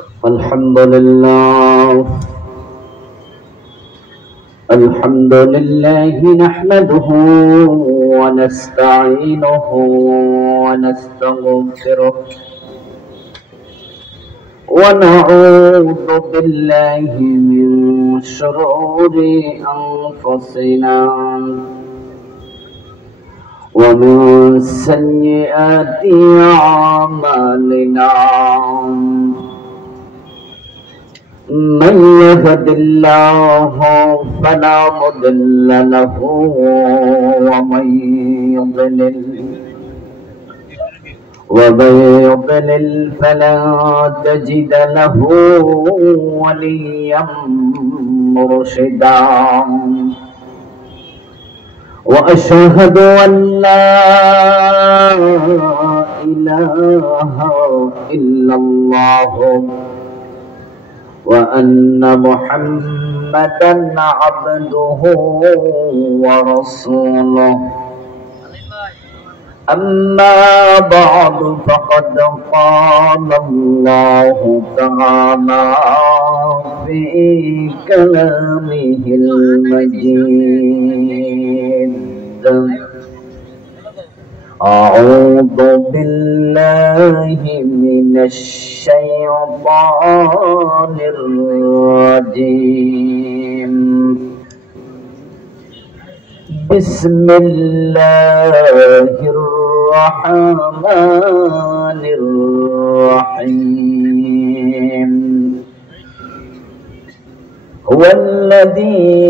الحمد لله نحمده ونستعينه ونستغفره ونعوذ بالله من شرور أنفسنا ومن سيئات أعمالنا من يهد الله فلا مضل له ومن يضلل فلا تجد له وليا مرشدا وأشهد أن لا إله إلا الله وأن محمدا عبده ورسوله أما بعد فقد قال الله تعالى في كلامه المجيد أعوذ بالله من الشيطان الرجيم بسم الله الرحمن الرحيم هو الذي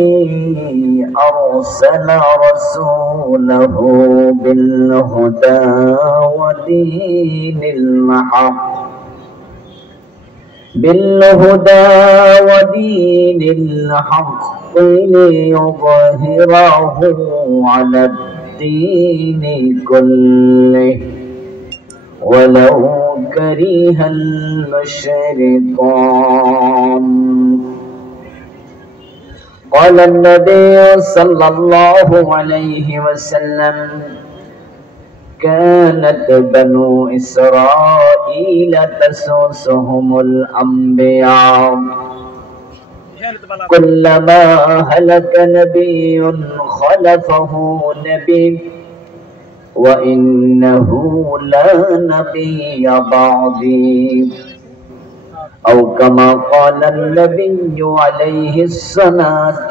أرسل رسوله بالهدى ودين الحق ليظهره على الدين كله ولو كره المشركون قال النبي صلى الله عليه وسلم كانت بنو إسرائيل تسوسهم الأنبياء كلما هلك نبي خلفه نبي وإنه لا نبي بعدي أو كما قال النبي عليه الصلاة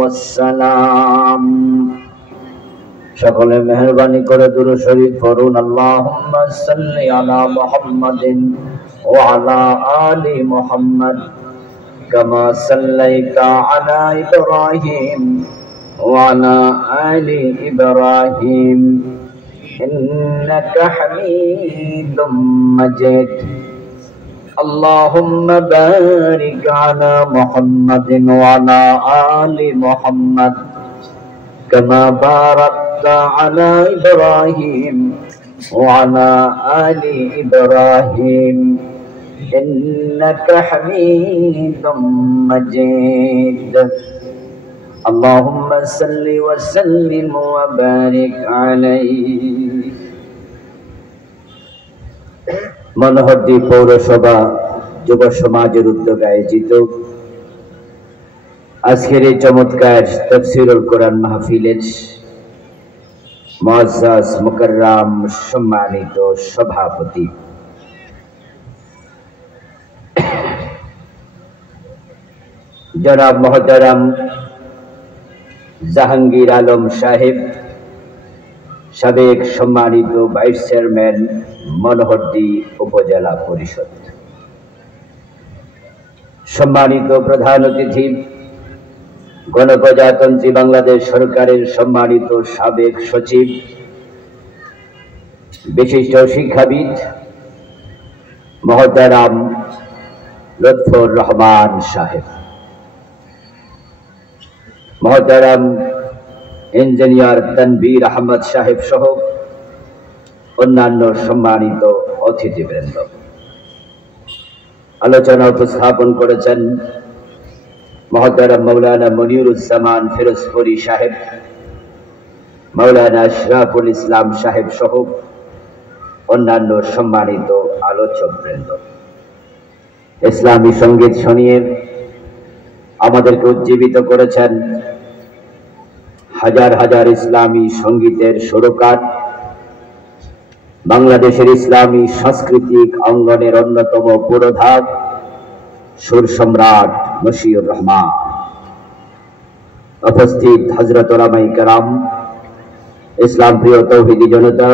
والسلام সকলে মেহেরবানি করে দুরূদ শরীফ পড়ুন আল্লাহুম্মা সাল্লি আলা মুহাম্মাদিন ওয়া আলা আলি মুহাম্মাদ কামা সাল্লাইতা আলা ইব্রাহিম ওয়া আলা আলি ইব্রাহিম ইন্নাকা হামিদুম মাজিদ اللهم بارك على محمد وعلى آل محمد كما باركت على إبراهيم وعلى آل إبراهيم إنك حميد مجيد اللهم صل وسلم وبارك عليه মনোহরদী পৌরসভা যুব সমাজের উদ্যোগে আয়োজিত আজকের এই চমৎকার তাফসীরুল কোরআন মাহফিলের মুআজ্জাজ মুকাররম সম্মানিত সভাপতি জনাব মুহতারাম জাহাঙ্গীর আলম সাহেব, সাবেক সম্মানিত ভাইস চেয়ারম্যান মনোহরদী উপজেলা পরিষদ, সম্মানিত প্রধান অতিথি গণপ্রজাতন্ত্রী বাংলাদেশ সরকারের সম্মানিত সাবেক সচিব, বিশিষ্ট শিক্ষাবিদ মুহতারাম লুৎফর রহমান সাহেব, মুহতারাম ইঞ্জিনিয়ার তানভীর আহমদ সাহেব সহ অন্যান্য সম্মানিত অতিথিবৃন্দ, আলোচনা উপস্থাপন করেছেন মুহতারাম মাওলানা মনিরুজ্জামান ফিরোজপুরি সাহেব, মাওলানা আশরাফুল ইসলাম সাহেব সহ অন্যান্য সম্মানিত আলোচকবৃন্দ। ইসলামী সঙ্গীত শুনিয়ে আমাদেরকে উজ্জীবিত করেছেন। হাজার হাজার ইসলামী সঙ্গীতের সুরকার, বাংলাদেশের ইসলামী সাংস্কৃতিক অঙ্গনের অন্যতম পুরোধা সুর সম্রাট মশিউর রহমান। উপস্থিত হযরত উলামায়ে কেরাম, ইসলাম প্রিয় তৌহিদি জনতা,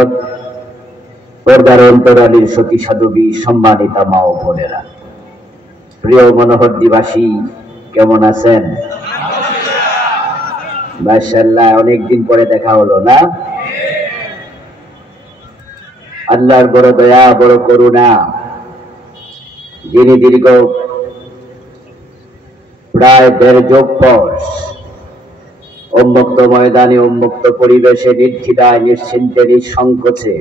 পর্দার অন্তরালীর সতী সাধবী, সম্মানিতা মা ও বোনেরা, প্রিয় মনোহর দিবাসী, কেমন আছেন? মাশাআল্লাহ, অনেকদিন পরে দেখা হলো না? আল্লাহর বড় দয়া, বড় করুণা, যিনি দীর্ঘ প্রায় 1.5 যুগ পর উন্মুক্ত ময়দানে, উন্মুক্ত পরিবেশে, নির্দ্বিধায়, নিশ্চিন্তে, নিঃসংকোচে,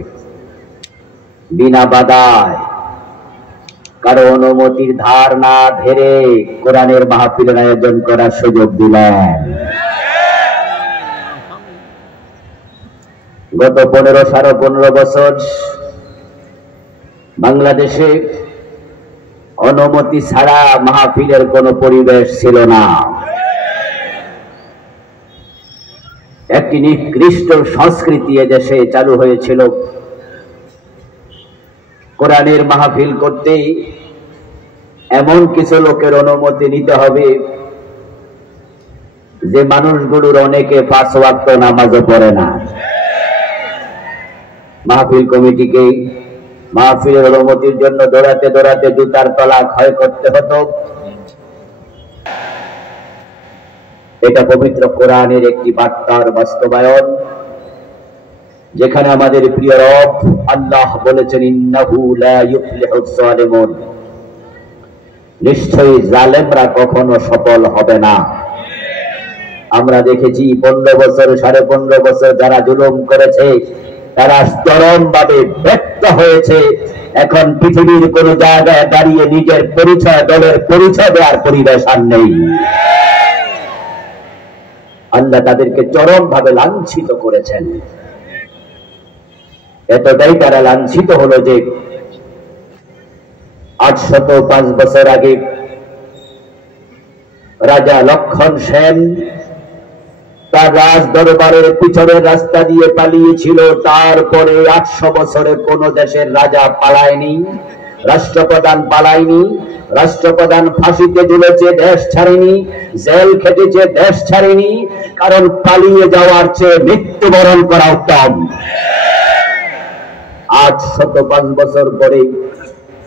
বিনা বাধায়, কারো অনুমতির ধার না ধরে কোরআনের মাহফিলের আয়োজন করার সুযোগ দিলেন। গত 15 বছর বাংলাদেশে অনুমতি ছাড়া মাহফিলের কোন পরিবেশ ছিল না। একটি নিকৃষ্ট সংস্কৃতি এদেশে চালু হয়েছিল। কোরআনের মাহফিল করতে এমন কিছু লোকের অনুমতি নিতে হবে যে মানুষগুলোর অনেকে 5 ওয়াক্ত নামাজও পড়ে না। মাহফিল কমিটিকে মাহফিলের অনুমতির জন্য দৌড়াতে দৌড়াতে জুতার তলা ক্ষয় করতে হতো। এটা পবিত্র কোরআনের একটি বার্তার বাস্তবায়ন, যেখানে আমাদের প্রিয় রব আল্লাহ বলেছেন, ইন্নাহু লা ইউফলিহুজ জালিমুন, নিশ্চয়ই জালেমরা কখনো সফল হবে না। আমরা দেখেছি 15 বছর, 15.5 বছর যারা জুলুম করেছে তারা চরমভাবে ব্যর্থ হয়েছে। এখন পৃথিবীর কোন জায়গায় দাঁড়িয়ে নিজের পরিচয়, দলের পরিচয় দেওয়ার পরিবেশ আর নেই। আল্লাহ তাদেরকে চরমভাবে লাঞ্ছিত করেছেন। এতটাই তারা লাঞ্ছিত হলো যে 805 বছর আগে রাজা লক্ষণ সেন তার রাজ দরবারের পিছনের রাস্তা দিয়ে পালিয়েছিল। তারপরে 800 বছরে কোন দেশের রাজা পালায়নি, রাষ্ট্রপ্রধান পালায়নি। রাষ্ট্রপ্রধান ফাঁসিতে ঝুলেছে, দেশ ছাড়েনি, জেল খেটেছে, দেশ ছাড়েনি। কারণ পালিয়ে যাওয়ার চেয়ে মৃত্যুবরণ করা উত্তম। 805 বছর পরে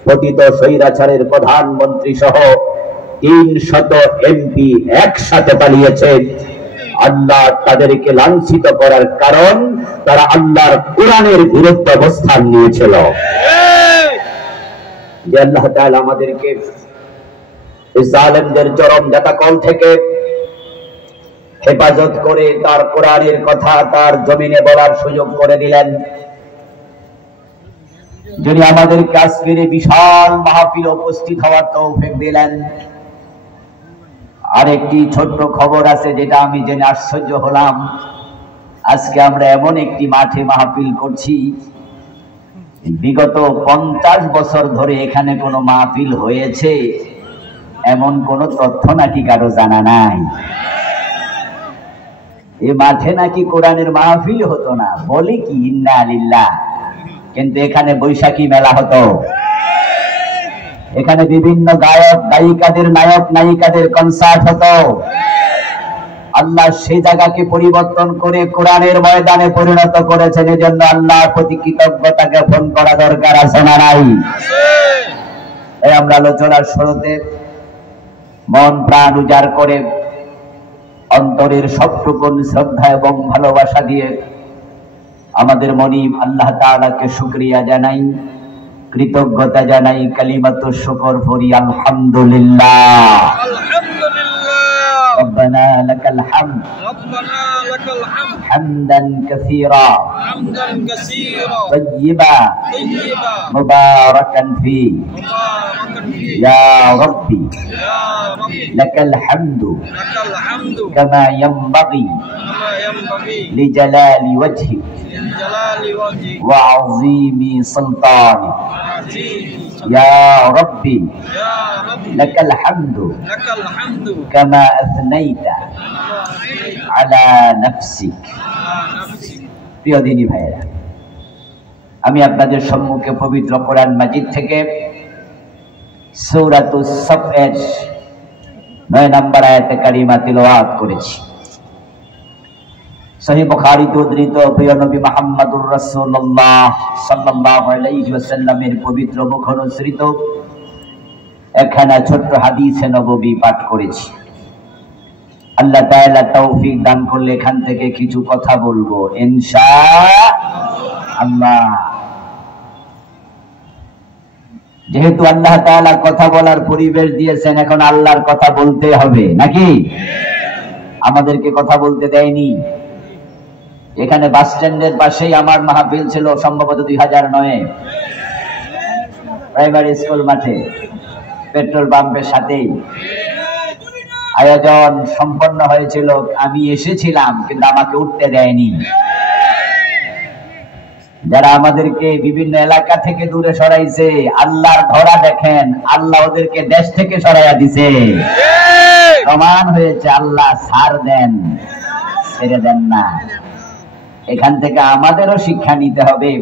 পতিত স্বৈরাচারের প্রধানমন্ত্রী সহ 300 এমপি একসাথে পালিয়েছে। আল্লাহ তাদেরকে লাঞ্ছিত করার কারণ তারা আল্লাহর কোরআনের বিরুদ্ধে অবস্থান নিয়েছিল। যে আল্লাহ তাআলা আমাদেরকে জালেমদের চরম যাতাকল থেকে হেফাজত করে তার কোরআনের কথা তার জমিনে বলার সুযোগ করে দিলেন, যিনি আমাদেরকে আজকের বিশাল মাহফিলে উপস্থিত হওয়ার তৌফিক দিলেন। আরেকটি ছোট্ট খবর আছে যেটা আমি জেনে আশ্চর্য হলাম। আজকে আমরা এমন একটি মাঠে মাহফিল করছি, বিগত 50 বছর ধরে এখানে কোনো মাহফিল হয়েছে এমন কোন তথ্য নাকি কারো জানা নাই। এই মাঠে নাকি কোরআনের মাহফিল হতো না, বলে কি ইন্না লিল্লাহ। কিন্তু এখানে বৈশাখী মেলা হতো, এখানে বিভিন্ন গায়ক গায়িকাদের, নায়ক নায়িকাদের কনসার্ট হতো। আল্লাহ সেই জায়গাকে পরিবর্তন করে কোরআনের ময়দানে পরিণত করেছেন। এজন্য আল্লাহর প্রতি কৃতজ্ঞতা জ্ঞাপন করা দরকার আছে না নাই? এই আমরা আলোচনার শুরুতে মন প্রাণ উজাড় করে অন্তরের সবটুকু শ্রদ্ধা এবং ভালোবাসা দিয়ে আমাদের মনিব আল্লাহ তাআলাকে শুকরিয়া জানাই, কৃতজ্ঞতা জানাই, কালিমাতুশ শুকর পড়ি আলহামদুলিল্লাহ। রব্বানা লাকাল হামদ, রব্বানা lakal hamd hamdan katsira katsira tayyiba mubarakan fi mubarakan fi ya rabbi ya rabbi lakal hamdu kama yanbaghi li jalali wajhi wa 'azimi sultani ya rabbi lakal hamdu kama athnaita ala nafsik। প্রিয় দিনী ভাইরা, আমি আপনাদের সম্মুখে পবিত্র কোরআন মাজিদ থেকে সূরাতুস সাফের 9 নম্বর আয়াতে কারিমা তিলাওয়াত করেছি। সহিহ বুখারীতে উদ্ধৃত প্রিয় নবী মুহাম্মদুর রাসূলুল্লাহ সাল্লাল্লাহু আলাইহি ওয়াসাল্লামের পবিত্র মুখ অনুসৃত একখানা ছোট্ট হাদিসে নববী পাঠ করেছি। আল্লাহ তাআলা তৌফিক দান করলে এখান থেকে কিছু কথা বলবো ইনশাআল্লাহ। যেহেতু আল্লাহ তাআলা কথা বলার পরিবেশ দিয়েছেন, এখন আল্লাহর কথা বলতে হবে নাকি? আমাদেরকে কথা বলতে দেয়নি। এখানে বাস স্ট্যান্ডের পাশেই আমার মাহফিল ছিল সম্ভবত 2009-এ, প্রাইমারি স্কুল মাঠে পেট্রোল পাম্পের সাথেই আয়োজন সম্পন্ন হয়েছিল। আমি এসেছিলাম, কিন্তু আমাকে উঠতে দেয়নি। যারা আমাদেরকে বিভিন্ন এলাকা থেকে দূরে সরাইছে, আল্লাহর ধরা দেখেন, আল্লাহ ওদেরকে দেশ থেকে সরাইয়া দিছে। প্রমাণ হয়েছে আল্লাহ ছাড় দেন, ছেড়ে দেন না। এখান থেকে আমাদেরও শিক্ষা নিতে হবে,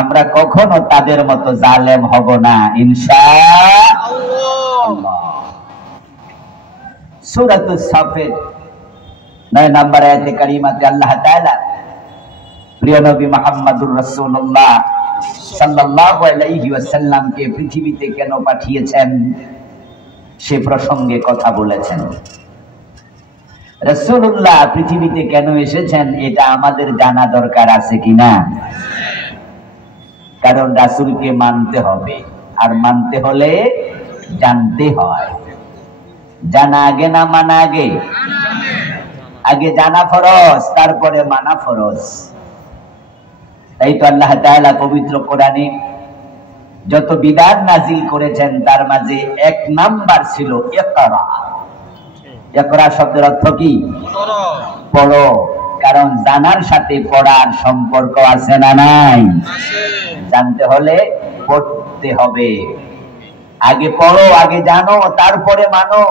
আমরা কখনো তাদের মতো জালেম হব না ইনশাআল্লাহ। সূরাতুস সাফের 9 নম্বর আয়াতে কারিমাতে আল্লাহ তাআলা প্রিয় নবী মুহাম্মদুর রাসূলুল্লাহ সাল্লাল্লাহু আলাইহি ওয়াসাল্লামকে পৃথিবীতে কেন পাঠিয়েছেন সে প্রসঙ্গে কথা বলেছেন। রাসূলুল্লাহ পৃথিবীতে কেন এসেছেন এটা আমাদের জানা দরকার আছে কিনা? কারণ রাসূলকে মানতে হবে, আর মানতে হলে জানতে হয়। জানা আগে না মানা আগে? আগে জানা ফরজ, তারপরে মানা ফরজ। তাই তো আল্লাহ তাআলা পবিত্র কোরআনে যত বিধান নাজিল করেছেন তার মাঝে 1 নাম্বার ছিল ইকরা। ইকরা শব্দের অর্থ কি? পড়ো। কারণ জানার সাথে পড়ার সম্পর্ক আছে না নাই? জানতে হলে পড়তে হবে। আগে পড়ো, আগে জানো, তারপরে মানো।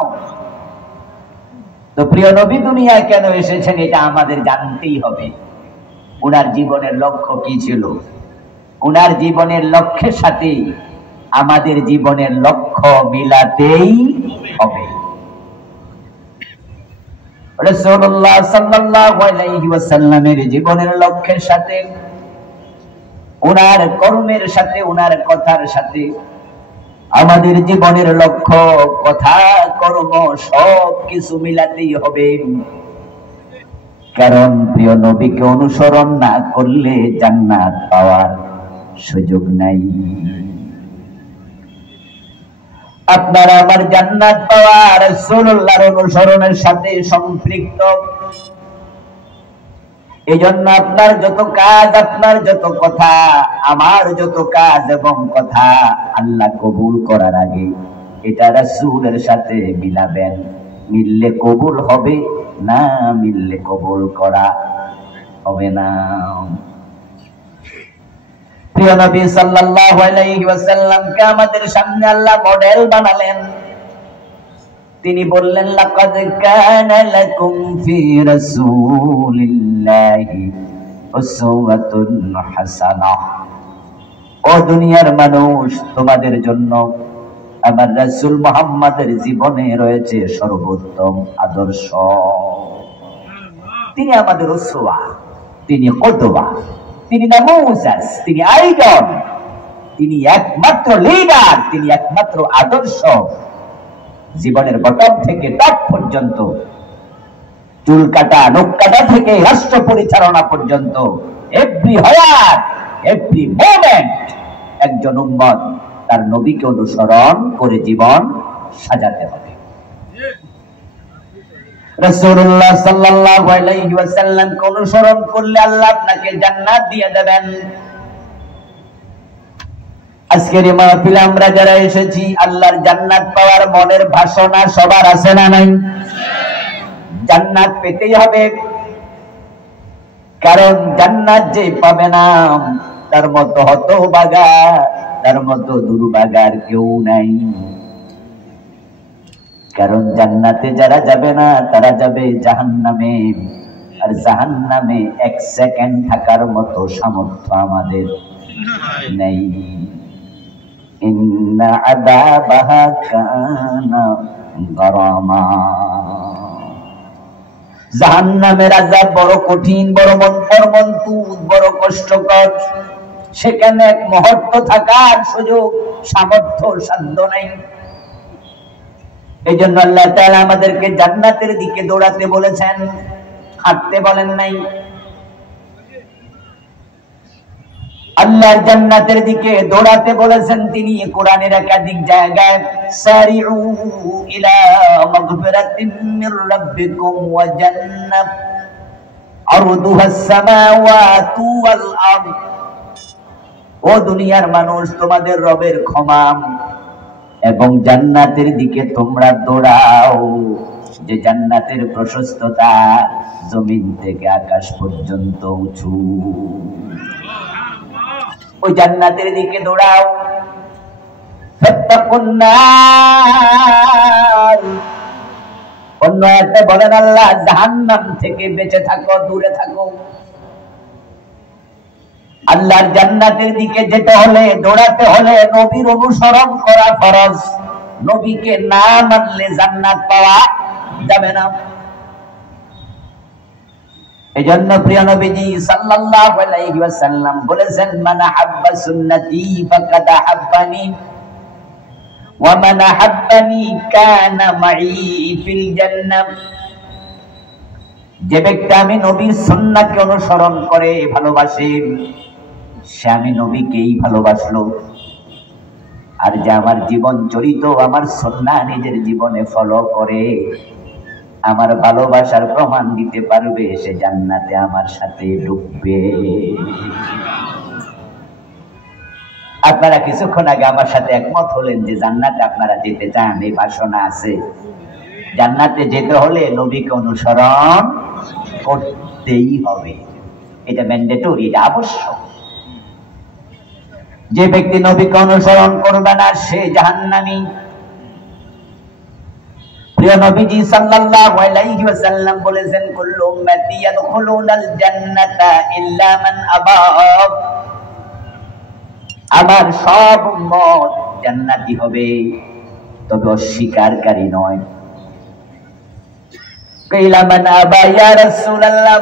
তো প্রিয় নবী দুনিয়ায় কেন এসেছেন এটা আমাদের জানতেই হবে। উনার জীবনের লক্ষ্য কি ছিল? উনার জীবনের লক্ষ্যের সাথে আমাদের জীবনের লক্ষ্য মিলাতেই হবে। রাসূলুল্লাহ সাল্লাল্লাহু আলাইহি ওয়াসাল্লামের জীবনের লক্ষ্যের সাথে, উনার কর্মের সাথে, উনার কথার সাথে আমাদের জীবনের লক্ষ্য, কথা, কর্ম সব কিছু মিলাতেই হবে। কারণ প্রিয় নবীকে অনুসরণ না করলে জান্নাত পাওয়ার সুযোগ নাই। আপনারা আমার জান্নাত পাওয়া রাসূলুল্লাহর অনুসরণের সাথে সম্পৃক্ত। এজন্য আপনার যত কাজ, আপনার যত কথা, আমার যত কাজ এবং কথা আল্লাহ কবুল করার আগে এটা রাসূলের সাথে মিলাবেন। মিললে কবুল হবে, না মিললে কবুল করা হবে না। প্রিয় নবী সাল্লাল্লাহু আলাইহি ওয়াসাল্লামকে আমাদের সামনে আল্লাহ মডেল বানালেন। তিনি বললেন, লাকাদ কানা লাকুম ফি রাসূলিল্লাহি উসওয়াতুন হাসানাহ। ও দুনিয়ার মানুষ, তোমাদের জন্য আমার রাসূল মুহাম্মাদের জীবনে রয়েছে সর্বোত্তম আদর্শ। তিনি আমাদের উসওয়া, তিনি কুদওয়া, তিনি নামুজাজ, তিনি আইডল, তিনি একমাত্র লিডার, তিনি একমাত্র আদর্শ। জীবনের বটম থেকে টপ পর্যন্ত, চুল কাটা, নখ কাটা থেকে রাষ্ট্র পরিচালনা পর্যন্ত, এভরি হায়ার, এভরি মোমেন্ট একজন উম্মত তার নবীকে অনুসরণ করে জীবন সাজাতে হবে। রাসূলুল্লাহ সাল্লাল্লাহু আলাইহি ওয়াসাল্লামকে অনুসরণ করলে আল্লাহ আপনাকে জান্নাত দিয়ে দেবেন। আজকের এই মাহফিলে আমরা যারা এসেছি, আল্লাহর জান্নাত পাওয়ার মনের বাসনা সবার আছে না নাই? জান্নাত পেতেই হবে, কারণ জান্নাত যে পাবে না তার মতো হতভাগা, তার মতো দুর্ভাগা আর কেউ নাই। কারণ জান্নাতে যারা যাবে না তারা যাবে জাহান্নামে, আর জাহান্নামে 1 সেকেন্ড থাকার মতো সামর্থ্য আমাদের নেই। ইন্না আযাবাহা কানা গারামা। জাহান্নামের আযাব বড় কঠিন, বড় মন্তুদ, বড় কষ্টকর। সেখানে এক মুহূর্ত থাকার সুযোগ, সামর্থ্য, সাধ্য নাই। এই জন্য আল্লাহ তাআলা আমাদেরকে জান্নাতের দিকে দৌড়াতে বলেছেন, হাঁটতে বলেন নাই। আল্লাহর জান্নাতের দিকে দৌড়াতে বলেছেন তিনি কোরআনের একাধিক জায়গায়। সারিউ ইলা মাগফিরাতিন মির রাব্বিকুম ওয়া জান্নাত আরদুহাস সামাওয়াতু ওয়াল আরদ। ও দুনিয়ার মানুষ, তোমাদের রবের ক্ষমা এবং জান্নাতের দিকে তোমরা দৌড়াও, যে জান্নাতের প্রশস্ততা জমিন থেকে আকাশ পর্যন্ত উঁচু। ওই জান্নাতের দিকে দৌড়াও। অন্য আয়াতে বলেন আল্লাহ, জাহান্নাম থেকে বেঁচে থাকো, দূরে থাকো। আল্লাহর জান্নাতের দিকে যেতে হলে, দৌড়াতে হলে নবীর অনুসরণ করা ফরজ। নবীকে না মানলে জান্নাত পাওয়া যাবে না। এজন্য প্রিয় নবীজি সাল্লাল্লাহু আলাইহি ওয়াসাল্লাম বলেছেন, মান আহাব্বা সুন্নতি ফাকাদ আহাব্বানি ওয়া মান আহাব্বানি কানা মাই ফিল জান্নাহ। যে ব্যক্তি আমি নবীর সুন্নাহকে অনুসরণ করে ভালোবাসে, সে আমি নবীকেই ভালোবাসলো। আর যে আমার জীবন চরিত, আমার সুন্নাহ নিজের জীবনে ফলো করে, আমার ভালোবাসার প্রমাণ দিতে পারবে, সে জান্নাতে আমার সাথে ঢুকবে। আপনারা কিছুক্ষণ আগে আমার সাথে একমত হলেন যে জান্নাতে আপনারা যেতে চান, এই বাসনা আছে। জান্নাতে যেতে হলে নবীকে অনুসরণ করতেই হবে, এটা ম্যান্ডেটরি, এটা আবশ্যক। যে ব্যক্তি নবীকে অনুসরণ করবে না সে জাহান্নামী। প্রিয় নবীজি সাল্লাল্লাহু আলাইহি ওয়াসাল্লাম বলেছেন, কুল্লু উম্মতি ইয়াদখুলুনাল জান্নাতা ইল্লা মান আবা। আমার সব উম্মত জান্নাতি হবে, তবে অস্বীকারী নয়। কিলা মান আবা ইয়া রাসূলুল্লাহ।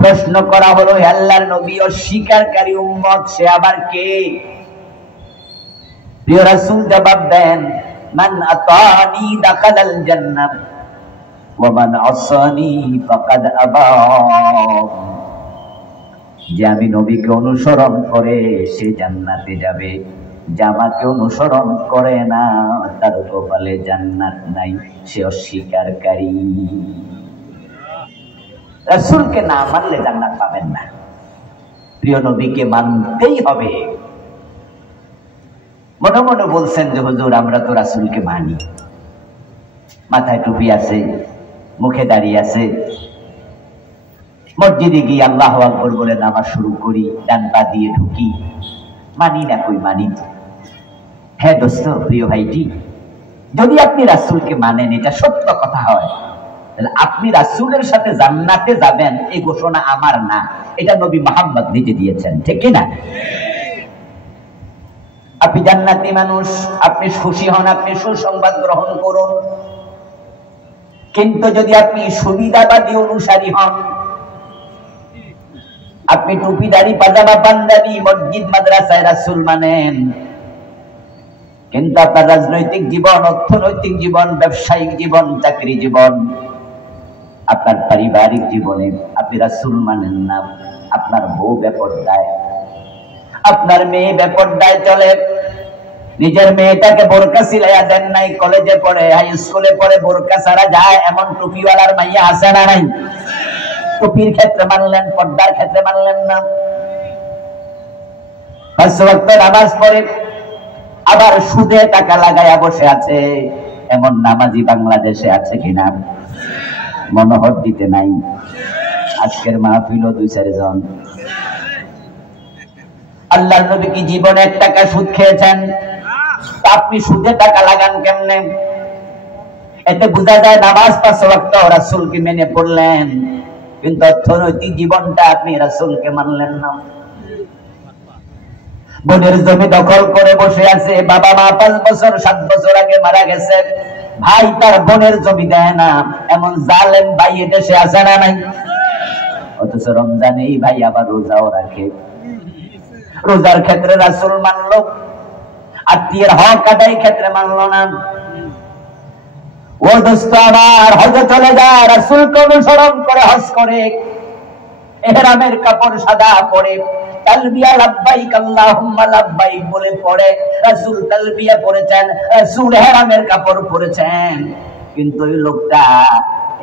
প্রশ্ন করা হলো, হে আল্লাহর নবী, অস্বীকারী উম্মত সে আবার কে? প্রিয় রাসূল জবাব দেন, মান আতানি দাখালাল জান্নাহ ওয়া মান আসানি ফাকাদ আবা। যে আমি নবীকে অনুসরণ করে সে জান্নাতে যাবে, যে আমাকে অনুসরণ করে না তার কপালে জান্নাত নাই, সে অস্বীকারী। রাসূলকে না মানলে জান্নাত পাবেন না। প্রিয় নবীকে মানতেই হবে। মনে মনে বলছেন যে হুজুর, আমরা তো রাসূলকে মানি, মাথায় টুপি আছে, মুখে দাড়ি আছে, মসজিদে গিয়ে আল্লাহু আকবার বলে নামাজ শুরু করি, ডান পা দিয়ে ঢুকি, মানি না কই মানি। হ্যাঁ দোস্ত, প্রিয় ভাইটি, যদি আপনি রাসূলকে মানেন, এটা সত্য কথা হয়, তাহলে আপনি রাসূলের সাথে জান্নাতে যাবেন, এই ঘোষণা আমার না, এটা নবী মুহাম্মদ নিজে দিয়েছেন, ঠিক কি না? আপনি জান্নাতি মানুষ, আপনি খুশি হন, আপনি সুসংবাদ গ্রহণ করুন। কিন্তু যদি আপনি সুবিধাবাদী অনুসারী হন, আপনি টুপিদারি, পাজামা, পাঞ্জাবি, মসজিদ মাদ্রাসায় রাসূল মানেন, কিন্তু আপনার রাজনৈতিক জীবন, অর্থনৈতিক জীবন, ব্যবসায়িক জীবন, চাকরি জীবন, আপনার পারিবারিক জীবনে আপনি রাসূল মানেন না, আপনার বউ বেপরদায়, আপনার মেয়ে বেপরদায় চলে, নিজের মেয়েটাকে বোরকা সিলাইয়া দেন নাই, কলেজে পড়ে, হাই স্কুলে পড়ে, বোরকা ছাড়া যায় এমন টুপিওয়ালার মাইয়া আছে না নাই? টুপির ক্ষেত্রে মানলেন, পর্দার ক্ষেত্রে মানলেন না। 5 ওয়াক্ত নামাজ পড়ে আবার সুদে টাকা লাগাইয়া বসে আছে, এমন নামাজি বাংলাদেশে আছে কিনা? মনোহর দিতে নাই। আজকের মাহফিল 2-4 জন। আল্লাহর নবী কি জীবনে 1 টাকা সুদ খেয়েছেন? আপনি সুদে টাকা লাগান কেমনে? এতে বোঝা যায় নামাজ 5 ওয়াক্ত রাসূলকে মেনে পড়লেন, কিন্তু অর্থনৈতিক জীবনটা আপনি রাসূলকে মানলেন না। বোনের জমি দখল করে বসে আছে, বাবা মা 5 বছর 7 বছর আগে মারা গেছে, ভাই তার বোনের জমি দেয় না, এমন জালেম ভাই এদেশে আছে না নাই? অথচ রমজানে এই ভাই আবার রোজাও রাখে। রোজার ক্ষেত্রে রাসূল মানলো, আত্মীয়ের হক আদায় ক্ষেত্রে মানলো না। ও দোস্ত আমার, হজে চলে যায়, রাসূলকে অনুসরণ করে হজ করে, ইহরামের কাপড় সাদা পরে, তালবিয়া লাব্বাইক আল্লাহুম্মা লাব্বাইক বলে পড়ে। রাসূল তালবিয়া পড়েছেন, রাসূল ইহরামের কাপড় পরেছেন, কিন্তু ওই লোকটা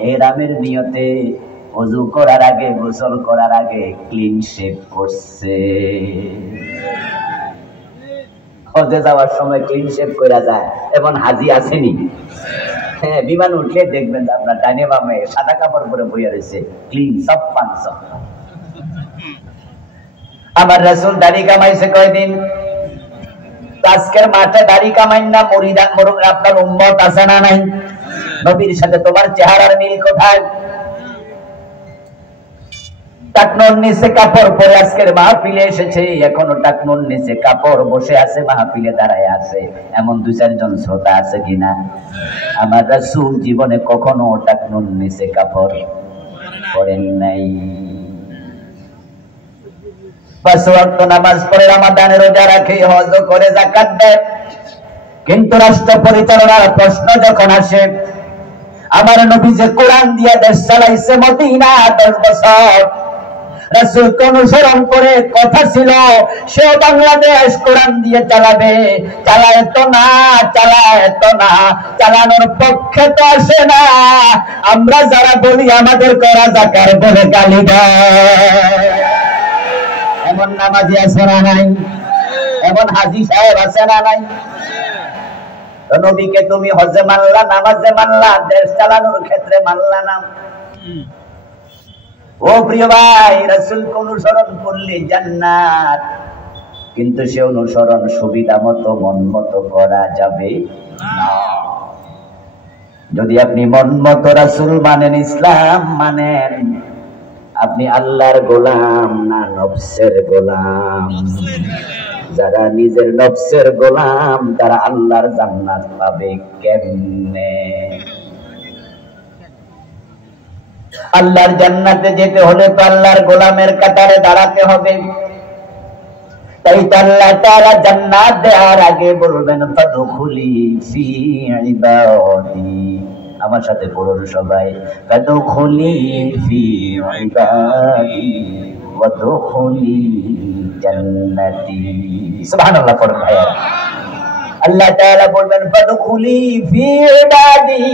ইহরামের নিয়তে ওযু করার আগে, গোসল করার আগে ক্লিন শেভ করছে। হজে যাওয়ার সময় ক্লিন শেভ করা যায় এমন হাজি আসেনি? হ্যাঁ, বিমান উঠলে দেখবেন আপনার ডাইনে বামে সাদা কাপড় পরে বইয়া রয়েছে, ক্লিন, সব পাঁচ। আমার রাসূল দাড়ি কামাইছে কয়দিন? আজকের মাঠে দাড়ি কামাইন না, মুরিদান মরুক আপনার উম্মত আছে না নাই? নবীর সাথে তোমার চেহারার মিল কোথায়? টাকনোর নিচে কাপড় পরে আজকের মাহফিলে এসেছে, এখনো টাকনোর নিচে কাপড় বসে আছে, মাহফিলে দাঁড়ায় আছে, এমন 2-4 জন শ্রোতা আছে কিনা? আমার রাসূল জীবনে কখনো টাকনোর নিচে কাপড় পরেন নাই। 5 ওয়াক্ত নামাজ পড়ে, রমাদানে রোজা রাখে, হজ করে, যাকাত দেয়, কিন্তু রাষ্ট্র পরিচালনার প্রশ্ন যখন আসে, আমার নবী যে কোরআন দিয়ে দেশ চালাইছে মদিনা 10 বছর, রাসূলকে অনুসরণ করে কথা ছিল সে বাংলাদেশ কোরআন দিয়ে চালাবে, চালায় তো না, চালানোর পক্ষে তো আসে না। আমরা যারা বলি আমাদের করা যাকার বলে গালি দেয়, এমন নামাজি আছে না নাই? এমন হাজী সাহেব আছে না নাই? তো নবীকে তুমি হজে মানলা, নামাজে মানলা, দেশ চালানোর ক্ষেত্রে মানলা না। ও প্রিয় ভাই, রাসূলকে অনুসরণ করলে জান্নাত, কিন্তু সে অনুসরণ সুবিধা মতো মন মতো করা যাবে না। যদি আপনি মন মতো রাসূল মানেন, ইসলাম মানেন, আপনি আল্লাহর গোলাম না নফসের গোলাম? যারা নিজের নফসের গোলাম তারা আল্লাহর জান্নাত পাবে কেমনে? আল্লাহর জান্নাতে যেতে হলে তো আল্লাহর গোলামের কাতারে দাঁড়াতে হবে। তাই তো আল্লাহ তাআলা জান্নাত দেওয়ার আগে বলবেন, ফাদখুলি ফি ইবাদি। আমার সাথে পড়ুন সবাই, ফাদখুলি ফি ইবাদি ওয়াদখুলি জান্নাতি। সুবহানাল্লাহ পড়ুন ভাইয়া। আল্লাহ তাআলা বলবেন, ফাদখুলি ফি ইবাদি,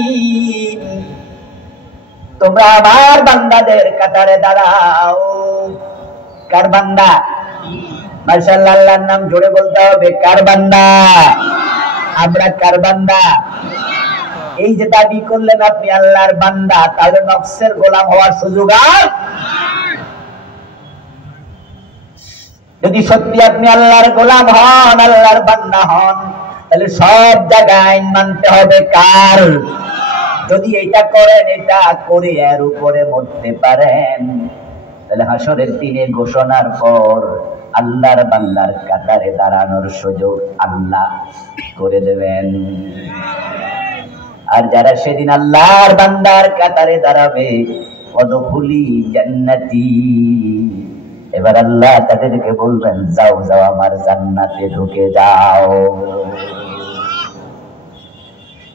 তোমরা আমার বান্দাদের কাতারে দাঁড়াও। কার বান্দা? মাশাআল্লাহ, আল্লাহর নাম জোরে বলতে হবে। কার বান্দা? আমরা কার বান্দা? এই যে দাবি করলেন আপনি আল্লাহর বান্দা, তাহলে নফসের গোলাম হওয়ার সুযোগ আর? যদি সত্যি আপনি আল্লাহর গোলাম হন, আল্লাহর বান্দা হন, তাহলে সব জায়গায় আইন মানতে হবে কার? যদি এটা করেন, এটা করে এর উপরে মরতে পারেন, তাহলে হাসরের দিনে ঘোষণার পর আল্লাহর বান্দার কাতারে দাঁড়ানোর সুযোগ আল্লাহ করে দেবেন। আর যারা সেদিন আল্লাহর বান্দার কাতারে দাঁড়াবে, ওয়াদখুলি জান্নাতি, এবার আল্লাহ তাদেরকে বলবেন, যাও যাও আমার জান্নাতে ঢুকে যাও।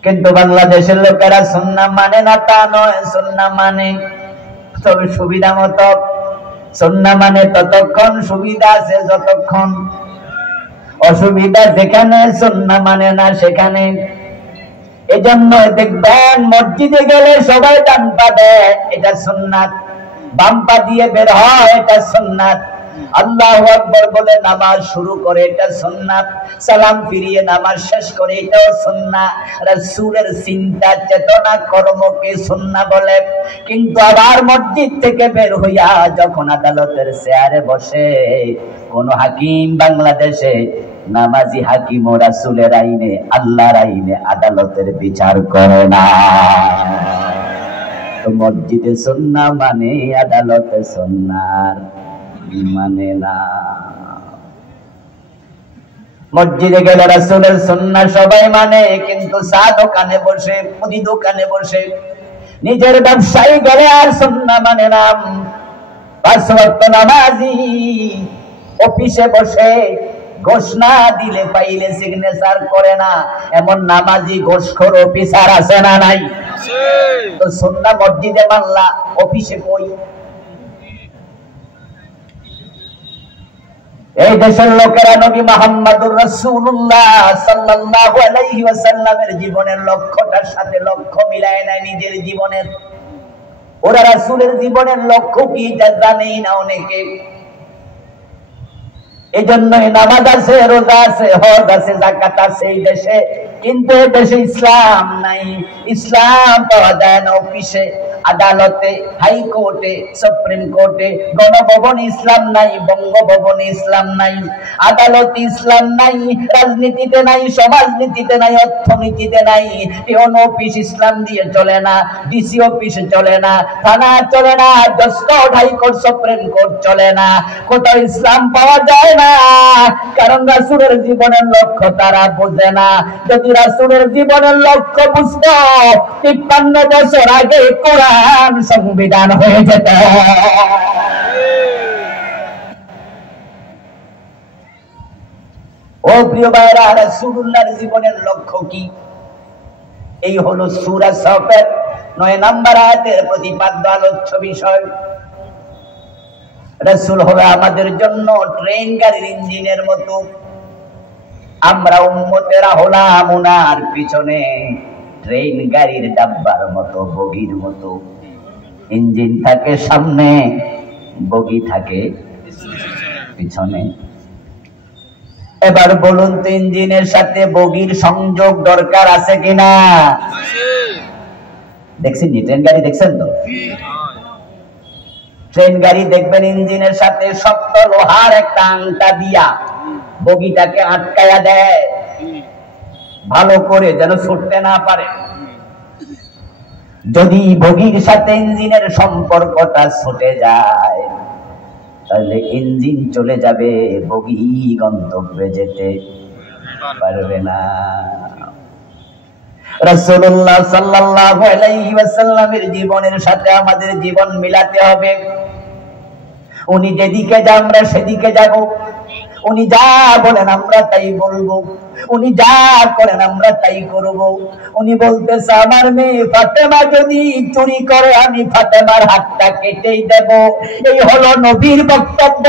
কিন্তু বাংলাদেশের লোকেরা সুন্নাহ মানে না তা নয়, সুন্নাহ মানে তবে সুবিধা মতো। সুন্নাহ মানে ততক্ষণ সুবিধা আছে যতক্ষণ অসুবিধা যেখানে সুন্নাহ মানে না সেখানে। এজন্য দেখবেন মসজিদে গেলে সবাই ডান পা দেয়, এটা সুন্নাত। বাম পা দিয়ে বের হয়, এটা সুন্নাত। আল্লাহু আকবার বলে নামাজ শুরু করে, এটা সুন্নাত। সালাম ফিরিয়ে নামাজ শেষ করে, এটাও সুন্নাহ। রাসূলের চিন্তা চেতনা কর্মকে সুন্নাহ বলে। কিন্তু আবার মসজিদ থেকে বের হইয়া যখন আদালতের চেয়ারে বসে কোন হাকিম, বাংলাদেশে নামাজি হাকিম ও রাসূলের আইনে, আল্লাহর আইনে আদালতের বিচার করে না। তো মসজিদে সুন্নাহ মানে আদালতে সুন্নাহ মানে না। মসজিদে গেলে রাসূলের সুন্নাহ সবাই মানে, কিন্তু চা দোকানে বসে, মুদি দোকানে বসে, নিজের ব্যবসায়ী গেলে আর সুন্নাহ মানে না। 5 ওয়াক্ত নামাজি অফিসে বসে ঘোষ না দিলে পাইলে সিগনেচার করে না, এমন নামাজি ঘোষখোর অফিসার আছে না নাই? তো সুন্নাহ মসজিদে মানলা, অফিসে কই? এই দেশের লোকেরা নবী মুহাম্মদুর রাসূলুল্লাহ সাল্লাল্লাহু আলাইহি ওয়াসাল্লামের জীবনের লক্ষ্যটার সাথে লক্ষ্য মিলায় নাই নিজের জীবনের। ওরা রাসূলের জীবনের লক্ষ্য কি এটা জানেই না অনেকে। এজন্যই নামাজ আছে, রোজা আছে, হজ আছে, যাকাত আছে এই দেশে, কিন্তু এই দেশে ইসলাম নাই। ইসলাম পাওয়া যায় না অফিসে, আদালতে, হাইকোর্টে, সুপ্রিম কোর্টে। গণভবনে ইসলাম নাই, বঙ্গভবনে ইসলাম নাই, আদালতে ইসলাম নাই, রাজনীতিতে নাই, সমাজনীতিতে নাই, অর্থনীতিতে নাই। কোন অফিস ইসলাম দিয়ে চলে না, ডিসি অফিস চলে না, থানা চলে না, জজ কোর্ট, হাইকোর্ট, সুপ্রিম কোর্ট চলে না। কোথাও ইসলাম পাওয়া যায় না, কারণ রাসূলের জীবনের লক্ষ্য তারা বোঝে না। যদি রাসূলের জীবনের লক্ষ্য বুঝতো, 53 বছর আগে কোরআন সংবিধান হয়ে যেত। ও প্রিয় ভাইরা, রাসূলুল্লাহর জীবনের লক্ষ্য কি? এই হলো সূরা সফের 9 নম্বর আয়াতের প্রতিপাদ্য আলোচ্য বিষয়। রাসূল হলো আমাদের জন্য ট্রেন গাড়ির ইঞ্জিনের মতো, আমরা উম্মতেরা হলাম ওনার পিছনে ট্রেন গাড়ির ডাব্বার মতো, বগির মতো। ইঞ্জিন থাকে সামনে, বগি থাকে পিছনে। এবার বলুন তো, ইঞ্জিনের সাথে বগির সংযোগ দরকার আছে কিনা? দেখছেন ট্রেন গাড়ি? দেখছেন তো ট্রেন গাড়ি দেখবেন ইঞ্জিনের সাথে শক্ত লোহার একটা আংটা দিয়া বগিটাকে আটকায়া দেয় ভালো করে, যেন ছুটতে না পারে। যদি বগির সাথে ইঞ্জিনের সম্পর্কটা ছুটে যায়, তাহলে ইঞ্জিন চলে যাবে, বগি গন্তব্যে যেতে পারবে না। রাসূলুল্লাহ সাল্লাল্লাহু আলাইহি ওয়াসাল্লামের জীবনের সাথে আমাদের জীবন মিলাতে হবে। উনি যেদিকে যান আমরা সেদিকে যাব, উনি যা বলেন আমরা তাই বলবো, উনি যা করেন আমরা তাই করব। উনি বলতেছে আমার মেয়ে ফাতেমা যদি চুরি করে আমি ফাতেমার হাতটা কেটেই দেব। এই হলো নবীর বক্তব্য।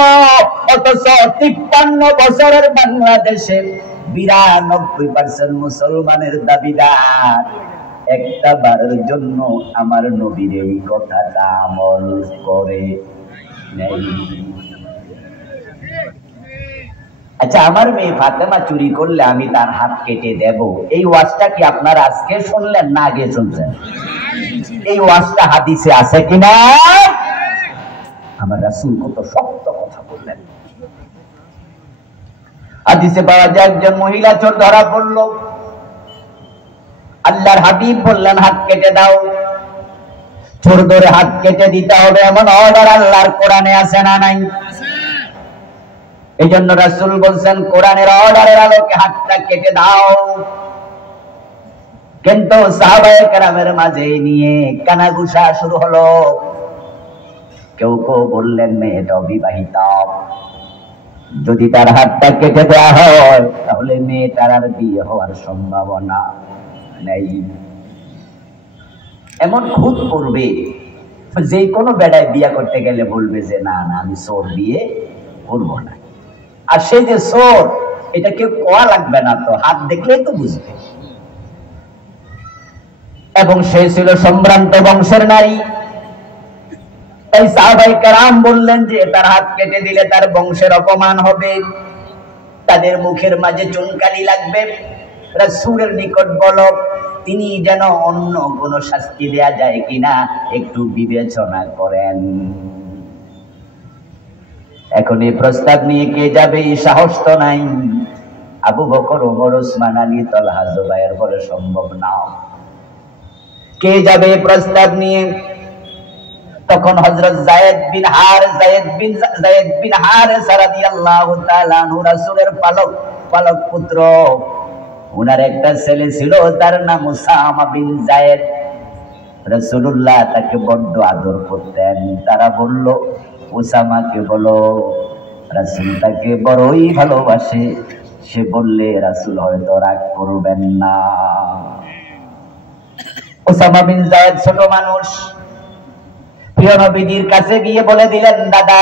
অথচ 53 বছরের বাংলাদেশে 92% মুসলমানের দাবিদার একটা বারের জন্য আমার নবীর এই কথাটা আমল করে নেই। আচ্ছা, আমার মেয়ে ফাতেমা চুরি করলে আমি তার হাত কেটে দেব, এই ওয়াজটা কি আপনারা আজকে শুনলেন না আগে শুনছেন? এই ওয়াজটা হাদিসে আছে কিনা? আমার রাসূল কত শক্ত কথা বললেন। হাদিসে পাওয়া যায় একজন মহিলা চোর ধরা পড়ল, আল্লাহর হাবিব বললেন হাত কেটে দাও। চোর ধরে হাত কেটে দিতে হবে এমন অর্ডার আল্লাহর কোরআনে আছে না নাই? এই জন্য রাসূল বলছেন কোরআনের অর্ডারের আলোকে হাতটা কেটে দাও। কিন্তু সাহাবায়ে কেরামের মাঝে নিয়ে কানাঘুষা শুরু হলো। কেউ কেউ বললেন মেয়েটা অবিবাহিতা, যদি তার হাতটা কেটে দেওয়া হয় তাহলে মেয়েটার আর বিয়ে হওয়ার সম্ভাবনা নেই। এমন খুদ পড়বে যে কোনো বেড়ায় বিয়ে করতে গেলে বলবে যে না না আমি চোর বিয়ে করবো না। আর সে যে চোর, এটা কেউ কোয়া লাগবে না, তো হাত দেখলেই তো বুঝবে। এবং সে ছিল সম্ভ্রান্ত বংশের নারী। তাই সাহাবায়ে কেরাম বললেন যে তার হাত কেটে দিলে তার বংশের অপমান হবে, তাদের মুখের মাঝে চুনকালি লাগবে। রাসূলের নিকট বলো তিনি যেন অন্য কোন শাস্তি দেয়া যায় কিনা একটু বিবেচনা করেন। এখন এই প্রস্তাব নিয়ে কে যাবে, এই সাহস তো নাই। আবু বকর, ওমর, ওসমান, আলী, তালহা, জুবায়ের বলে সম্ভব না। কে যাবে এই প্রস্তাব নিয়ে? তখন হযরত যায়েদ বিন হারেসা রাদিয়াল্লাহু তাআলা আনহু, রাসূলের পালক পুত্র, উনার একটা ছেলে ছিল, তার নাম উসামা বিন যায়েদ। রাসূলুল্লাহ তাকে বড্ড আদর করতেন। তারা বলল উসামাকে বলো, রাসূল তাকে বড়ই ভালোবাসে। সে বললে রাসূল হয়তো রাগ করবেন না। উসামা বিন যায়েদ ছোট মানুষ, প্রিয় নবীজির কাছে গিয়ে বলে দিলেন, দাদা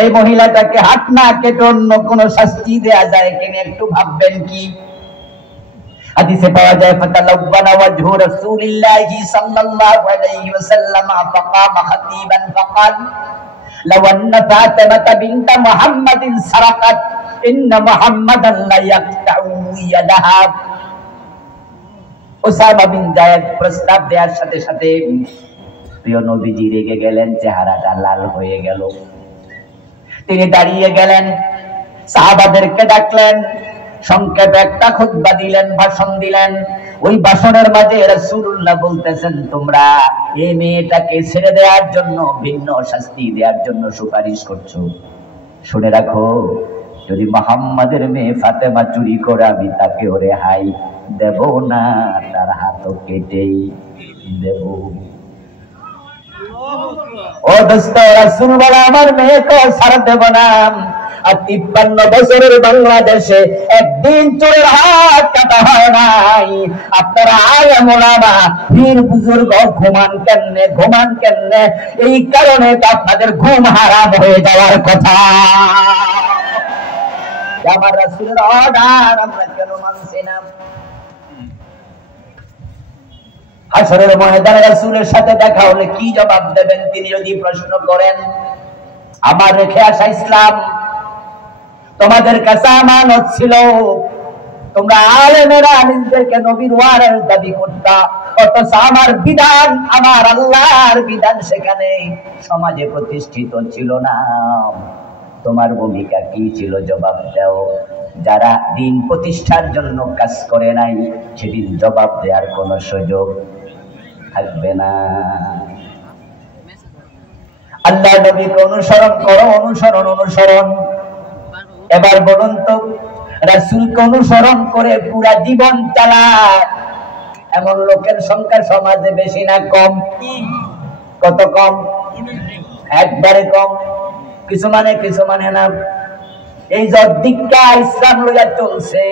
এই মহিলাটাকে হাত না কেটে অন্য কোন শাস্তি দেয়া যায় কিনা একটু ভাববেন কি? হাদিসে পাওয়া যায় ফাতালাব্বানা ওয়াজহু রাসূলিল্লাহি সাল্লাল্লাহু আলাইহি ওয়াসাল্লাম ফাকামা খাতিবান ফাকাল লাw anna ফাতিমাতা বিনত মুহাম্মাদিন সারাকাত ইন্না মুহাম্মাদান লা ইয়াকতাউ ইয়াদাহা। উসামা বিন যায়েদ প্রস্তাব দেওয়ার সাথে সাথে প্রিয় নবীজি রেগে গেলেন, চেহারাটা লাল হয়ে গেল। তিনি দাঁড়িয়ে গেলেন, সাহাবাদেরকে ডাকলেন, সংক্ষেপে একটা খুতবা দিলেন, ভাষণ দিলেন। ওই ভাষণের মাঝে রাসূলুল্লাহ বলতেছেন, তোমরা এই মেয়েটাকে ছেড়ে দেওয়ার জন্য, ভিন্ন শাস্তি দেওয়ার জন্য সুপারিশ করছো। শুনে রাখো, যদি মুহাম্মাদের মেয়ে ফাতেমা চুরি করে আমি তাকে রেহাই দেব না, তার হাতও কেটেই দেব। ও দোস্ত, রাসূল বলে আমার মেয়েকে ছাড় দেব না। আর 53 বছরের বাংলাদেশে একদিন চোরের হাত কাটা হয় নাই। আপনারা আলেম ওলামা, পীর বুজুর্গ ঘুমান কেমনে? এই কারণে তো আপনাদের ঘুম হারাম হয়ে যাওয়ার কথা। আমার রাসূলের অর্ডার আমরা কেন মানছি না? হাশরের ময়দানে রাসূলের সাথে দেখা হলে কি জবাব দেবেন তিনি যদি প্রশ্ন করেন? আমার রেখে আসা ইসলাম তোমাদের কাছে আমানত ছিল, তোমরা আলেমেরা নিজেদেরকে নবীর ওয়ারিস দাবি করতা, অথচ আমার বিধান, আমার আল্লাহর বিধান সেখানে সমাজে প্রতিষ্ঠিত ছিল না। তোমার ভূমিকা কি ছিল? জবাব দাও। যারা দিন প্রতিষ্ঠার জন্য কাজ করে নাই, সেদিন জবাব দেওয়ার কোন সুযোগ থাকবে না। আল্লাহ নবীকে অনুসরণ করো, অনুসরণ। এবার বলুন তো, রাসূলকে অনুসরণ করে পুরা জীবন চালায় এমন লোকের সংখ্যা সমাজে বেশি না কম? কত কম? একবারে কম। কিছু মানে না। এই যে দিকটা ইসলাম লইয়া চলছে,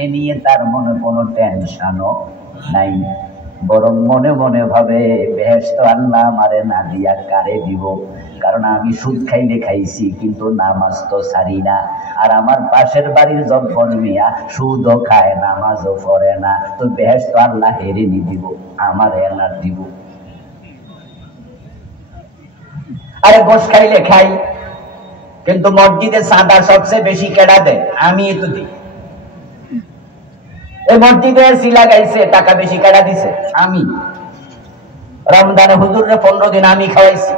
এ নিয়ে তার মনে কোনো টেনশনও নাই, বরং মনে মনে ভাবে বেহেশত আল্লাহ আমারে না দিয়া কারে দিব? কারণ আমি সুদ খাইলে খাইছি, কিন্তু নামাজ তো ছাড়ি না। আর আমার পাশের বাড়ির জব্বর মিয়া সুদও খায়, নামাজও পড়ে না, তো বেহেশত আল্লাহ হেরে নি দিব, আমার এনার দিব। আরে গোশ খাইলে খাই, কিন্তু মসজিদে চাঁদা সবচেয়ে বেশি কেডা দেয়? আমি তো দিই। এই মসজিদে এসি লাগাইছে, টাকা বেশি কেডা দিছে? আমি। রমজানে হুজুরে 15 দিন আমি খাওয়াইছি।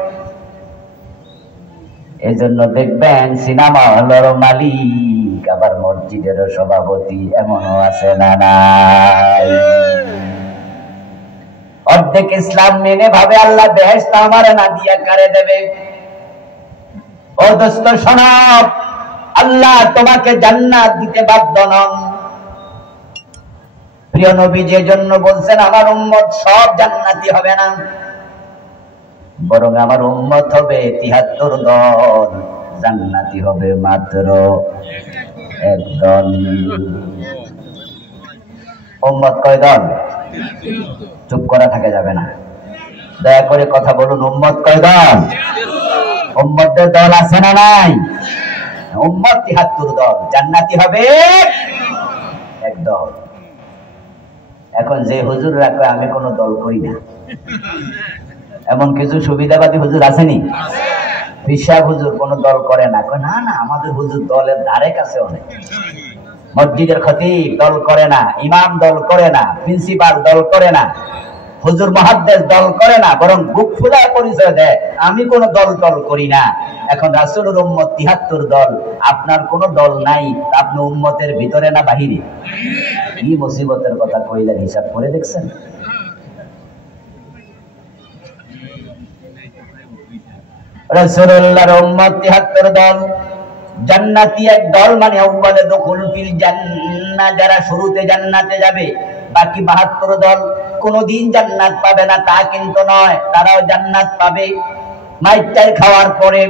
এই জন্য দেখবেন সিনেমা হলের মালিক আবার মসজিদের সভাপতি, এমনও আছে না নাই? অর্ধেক ইসলাম মেনে ভাবে আল্লাহ বেহেশত আমারে না দিয়া কারে দেবে? ও দোস্ত শোনো, আল্লাহ তোমাকে জান্নাত দিতে বাধ্য নন। প্রিয় নবী যে জন্য বলছেন আমার উম্মত সব জান্নাতি হবে না, বরং আমার উম্মত হবে 73 দল, জান্নাতি হবে মাত্র 1 দল। উম্মত কয় দল? চুপ করা থাকা যাবে না, দয়া করে কথা বলুন। উম্মত কয় দল? উম্মতের দল আছে না নাই? উম্মত ৭৩ দল, জান্নাতি হবে একদল। এখন যে হুজুররা কয় আমি কোনো দল করি না, এমন কিছু সুবিধাবাদী হুজুর আসেনি? পিসা হুজুর কোন দল করে না, কয় না না আমাদের হুজুর দলের ধারে কাছে অনেক। মসজিদের খতিব দল করে না, ইমাম দল করে না, প্রিন্সিপাল দল করে না, হুজুর মুহাদ্দিস দল করে না, বরং বুক ফুলায় পরিচয় দেয় আমি কোন দল করি না। এখন রাসূলের উম্মত ৭৩ দল, আপনার কোন দল নাই, আপনি উম্মতের ভিতরে না বাহিরে? কি মুসিবতের কথা কইলেন, হিসাব করে দেখছেন? রাসূলুল্লাহর উম্মত ৭৩ দল, জান্নাতি এক দল, মানে আউয়ালে দুখুল ফিল জান্নাহ, যারা শুরুতে জান্নাতে যাবে। বাকি ৭২ দল কোনদিন জান্নাত পাবে না তা কিন্তু নয়, তারাও জান্নাত পাবে মাইটাই খাওয়ার পরে।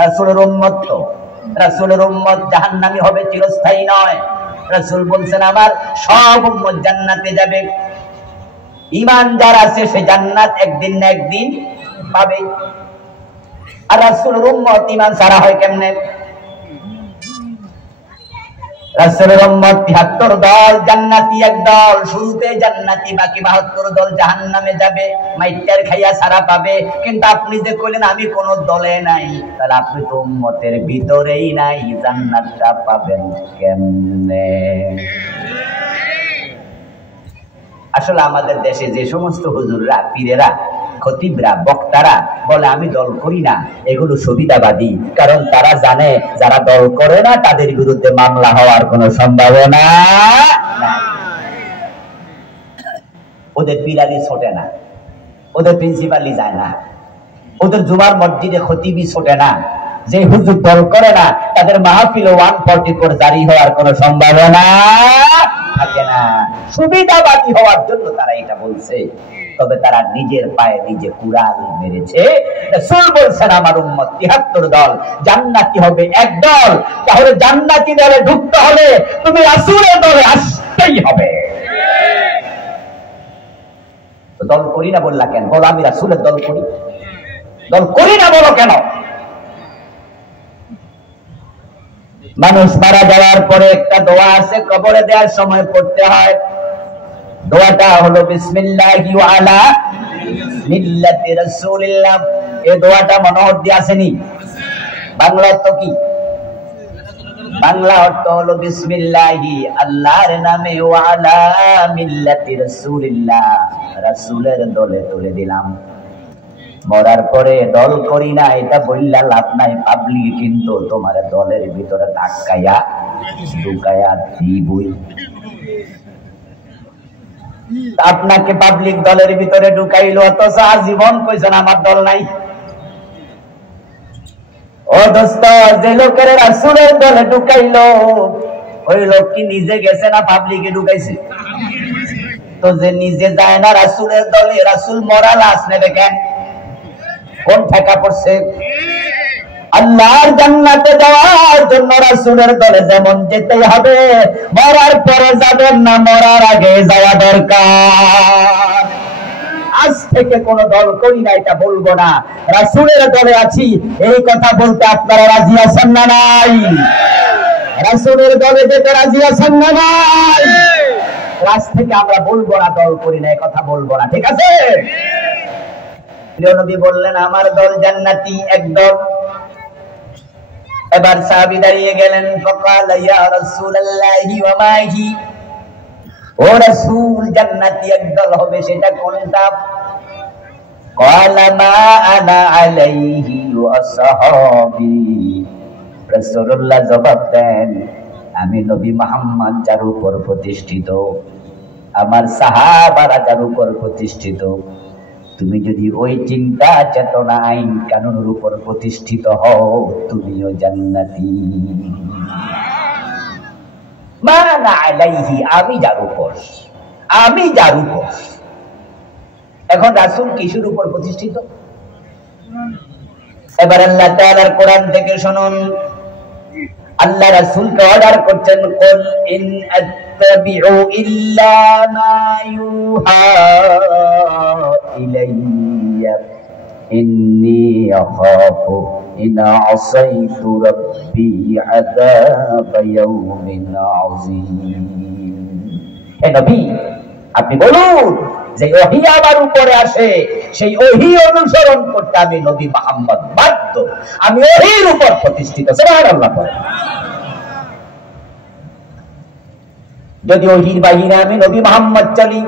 রাসূলের উম্মত তো, রাসূলের উম্মত জাহান্নামী হবে চিরস্থায়ী নয়। রাসূল বলছেন আমার সব উম্মত জান্নাতে যাবে, ঈমান যার আছে সে জান্নাত একদিন না একদিন পাবে। আর রাসূলের উম্মত ঈমান ছাড়া হয় কেমনে? রাসূলের উম্মত ৭৩ দল, জান্নাতি এক দল, শুরুতে জান্নাতি, বাকি ৭২ দল জাহান্নামে যাবে, মাইটার খাইয়া ছাড়া পাবে। কিন্তু আপনি যে কইলেন আমি কোন দলে নাই, তাহলে আপনি তো উম্মতের ভিতরেই নাই, জান্নাতটা পাবেন কেমনে? আসলে আমাদের দেশে যে সমস্ত হুজুররা, পীরেরা, খতিবরা, বক্তারা বলে আমি দল করি না, এগুলো সুবিধাবাদী। কারণ তারা জানে যারা দল করে না তাদের বিরুদ্ধে মামলা হওয়ার কোনো সম্ভাবনা নাই। ওদের পিরালি ছোটে না, ওদের প্রিন্সিপালি যায় না, ওদের জুমার মসজিদে খতিবই ছোটে না। যে হুজুর দল করে না তাদের মাহফিলে 144 জারি হওয়ার কোনো সম্ভাবনা থাকে না। সুবিধাবাদী হওয়ার জন্য তারা এটা বলছে, তবে তারা নিজের পায়ে নিজে কুড়াল মেরেছে। রাসূল বলছেন আমার উম্মত ৭৩ দল, জান্নাতি হবে এক দল। তাহলে জান্নাতি দলে ঢুকতে হলে তুমি রাসূলের দলে আসতেই হবে। তো দল করি না বললা কেন? বলো আমি রাসূলের দল করি। দল করি না বলো কেন? মানুষ মারা যাওয়ার পরে একটা দোয়া আছে, কবরে দেওয়ার সময় পড়তে হয়। দোয়াটা হলো বিসমিল্লাহি ওয়া আলা মিল্লাতি রাসূলিল্লাহ। এই দোয়াটা মনোহর দিয়ে আসেনি? বাংলা অর্থ কি? বাংলা অর্থ হলো বিসমিল্লাহি, আল্লাহর নামে, ওয়া আলা মিল্লাতি রাসূলিল্লাহ, রাসূলের দলে তুলে দিলাম। মরার পরে দল করি না এটা বললা লাভ নাই, পাবলিক কিন্তু তোমার দলের ভিতরে ধাক্কায়া ঢুকায়া দিবই। আপনাকে পাবলিক দলের ভিতরে ঢুকাইলো, অথচ আজীবন কইছেন আমার দল নাই। ও দোস্ত, যে লোকের রাসূলের দলে ঢুকাইলো ওই লোক কি নিজে গেছে না পাবলিকে ঢুকাইছে? তো যে নিজে যায় না রাসূলের দলে, রাসূল মরা লাশ নেবে কেন? কোন ঠেকা পড়ছে? আল্লাহর জান্নাতে যাওয়ার জন্য রাসূলের দলে যেমন যেতে হবে, মরার পরে যাবেন না, মরার আগে যাওয়া দরকার। আজ থেকে কোন দল করি না এটা বলবো না, রাসূলের দলে আছি এই কথা বলতে আপনারা রাজি আছেন না নাই? রাসূলের দলে যেতে রাজি আছেন না নাই? আজ থেকে আমরা বলবো না দল করি না, এই কথা বলবো না, ঠিক আছে? প্রিয় নবী বললেন আমার দল জান্নাতি এক দল। এবার সাহাবী দাঁড়িয়ে গেলেন, ফাকালা ইয়া রাসূলুল্লাহি ওয়া মা হি, ও রাসূল জান্নাতি এক দল হবে সেটা কোনটা? ক্বালা মা আনা আলাইহি ওয়া আসহাবী। রাসূলুল্লাহ জবাব দেন আমি নবী মুহাম্মদ যার উপর প্রতিষ্ঠিত, আমার সাহাবারা যার উপর প্রতিষ্ঠিত, তুমি যদি ওই চিন্তা চেতনা আইন কানুনের উপর প্রতিষ্ঠিত হও তুমিও জান্নাতি। মানা আলাইহি, আমি যার উপর, আমি যার উপর। এখন রাসূল কিসের উপর প্রতিষ্ঠিত? এবার আল্লাহ তাআলার কোরআন থেকে শুনুন, আল্লাহ রাসূলকে অর্ডার করছেন, কুল ইন আত্তাবিউ ইল্লা মা ইউহা ইলাইয়া ইন্নী আখাফু ইন আসাইতু রাব্বি আযাবা ইয়াউমিন আযীম। হে নবী, আপনি বলুন যে ওহী আমার উপরে আসে, সেই ওহী অনুসরণ করতে আমি নবী মুহাম্মদ বাধ্য। আমি ওহীর উপর প্রতিষ্ঠিত। সুবহানাল্লাহ। যদি ওহীর বাহিরে আমি নবী মুহাম্মদ চলি,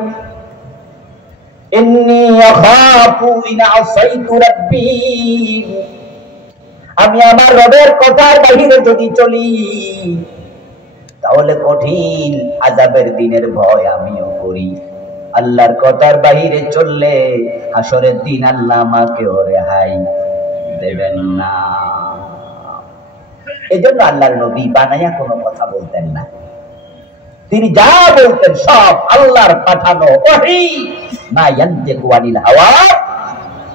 ইন্নী আখাফু ইন আসাইতু রাব্বি, আমি আমার রবের কথার বাহিরে যদি চলি, তাহলে কঠিন আযাবের দিনের ভয় আমিও করি। আল্লাহর কথার বাহিরে চললে হাসরের দিন আল্লাহ আমাকে রেহাই দেবেন না। এজন্য আল্লাহর নবী বানায়া কোনো কথা বলতেন না। তিনি যা বলতেন সব আল্লাহর পাঠানো ওহী। মা ইয়ানতিকু আনিল হাওয়া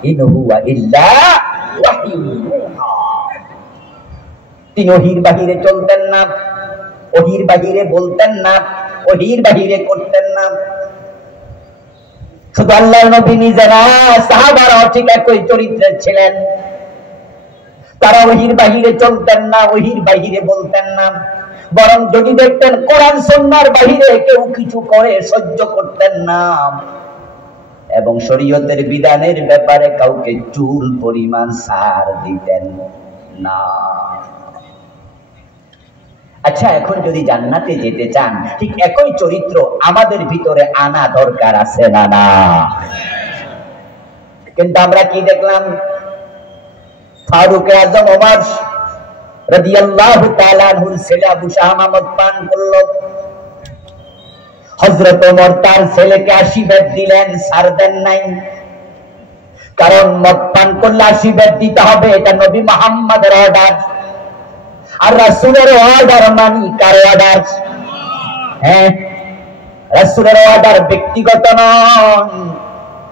ইন হুয়া ইল্লা ওয়াহয়ুন ইউহা। তিনি ওহীর বাহিরে চলতেন না, ওহীর বাহিরে বলতেন না, ওহীর বাহিরে করতেন না। শুধু আল্লাহর নবী নিজে না, সাহাবারাও ঠিক একই চরিত্রের ছিলেন। তারা ওহীর বাহিরে চলতেন না, ওহীর বাহিরে বলতেন না। বরং যদি দেখতেন কোরআন সুন্নাহর বাহিরে কেউ কিছু করে, সহ্য করতেন না এবং শরীয়তের বিধানের ব্যাপারে কাউকে চুল পরিমাণ ছাড় দিতেন না। আচ্ছা, এখন যদি জান্নাতে যেতে চান, ঠিক একই চরিত্র আমাদের ভিতরে আনা দরকার আছে না? না। কিন্তু আমরা কি দেখলাম? ফারুক আযম ওমর রাদিয়াল্লাহু তাআলা আনহুর ছেলে আবু শাহামা মদ পান করল। হযরত ওমর তার ছেলেকে আশীর্বাদ দিলেন, ছাড় দেন নাই। কারণ মদ পান করলে আশীর্বাদ দিতে হবে, এটা নবী মুহাম্মদের অর্ডার। আর রাসূলের অর্ডার মানি কার অর্ডার? হ্যাঁ, রাসূলের অর্ডার ব্যক্তিগত নয়,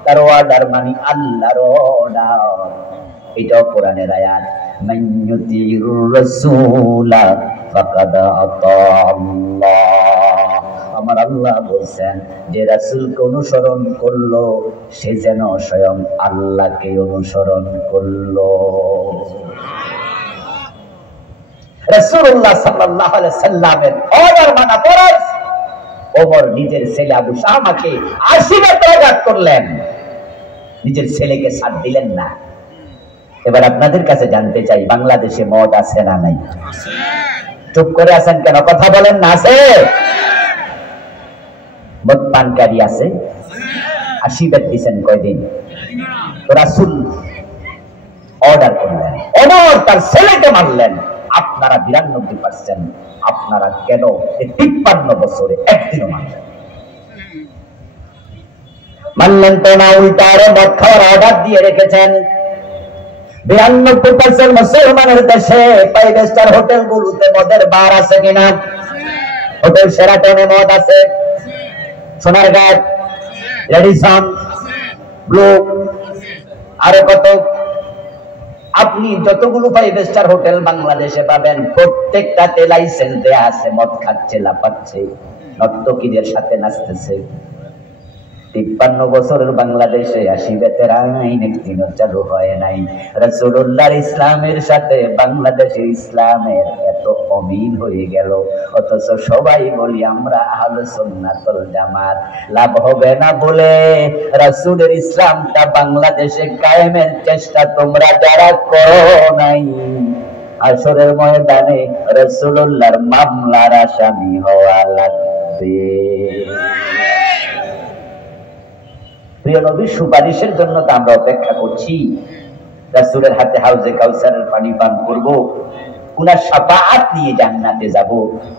তার অর্ডার মানি আল্লাহর অর্ডার। এটাও কোরআনের আয়াত, মান ইউতির রাসূলা ফাকাদ আতাআল্লাহ। আমার আল্লাহ বলেন যে রাসূলকে অনুসরণ করলো সে যেন স্বয়ং আল্লাহকে অনুসরণ করলো। রাসূলুল্লাহ সাল্লাল্লাহু আলাইহি সাল্লামের অর্ডার মানা ফরজ। ওমর নিজের ছেলে আবু শাহামাকে আশীর্বাদ করলেন, নিজের ছেলেকে ছাড় দিলেন না। এবার আপনাদের কাছে জানতে চাই, বাংলাদেশে মদ আছে না নাই? চুপ করে আছেন কেন? কথা বলেন না। আছে? মদ পানকারী আছে? আশীর্বাদ দিয়েছেন কয়দিন? তো রাসূল অর্ডার করলেন, ওমর তার ছেলেকে মারলেন। আপনারা 92%, আপনারা কেন 53 বছরে একদিনও মানলেন তো না? উল্টা আরো মদ খাওয়ার অর্ডার দিয়ে রেখেছেন। 92% মুসলমানের দেশে 5 স্টার হোটেল গুলোতে মদের বার আছে কিনা? হোটেল শেরাটনে মদ আছে, সোনারঘাট, রেডিসন, ব্লু, আরো কত। আপনি যতগুলো 5 স্টার হোটেল বাংলাদেশে পাবেন, প্রত্যেকটাতে লাইসেন্স দেয়া আছে। মদ খাচ্ছে, লাপাচ্ছে, নর্তকীদের সাথে নাচতেছে। 53 বছরের বাংলাদেশে আশীর্বাদের আইন একদিনও চালু হয় নাই। রাসূলুল্লাহর ইসলামের সাথে বাংলাদেশের ইসলামের এত অমিল হয়ে গেল, অথচ সবাই বলি আমরা আহলে সুন্নাত ওয়াল জামাত। লাভ হবে না বলে রাসূলের ইসলামটা বাংলাদেশে কায়েমের চেষ্টা তোমরা যারা করো নাই, হাশরের ময়দানে রাসূলুল্লাহর মামলার আসামি হওয়া লাগবে। প্রিয় নবীর সুপারিশের জন্য তো আমরা অপেক্ষা করছি। রাসূলের হাতে হাউজে কাউসারের পানি পান করব, উনার শাফাআত নিয়ে জান্নাতে যাব।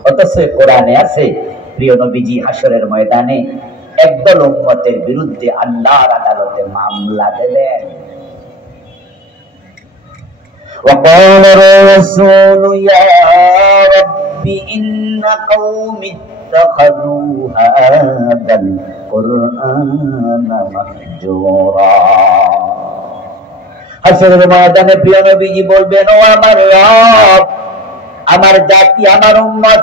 অথচ কোরআনে আছে প্রিয় নবীজি হাশরের ময়দানে একদল উম্মতের বিরুদ্ধে আল্লাহর আদালতে মামলা দেবেন। وقال الرسول يا رب إن قومي اتخذوا هذا القرآن مهجورا। হাশরের ময়দানে প্রিয় নবীজি বলবেন, ও আমার রব, আমার জাতি, আমার উম্মত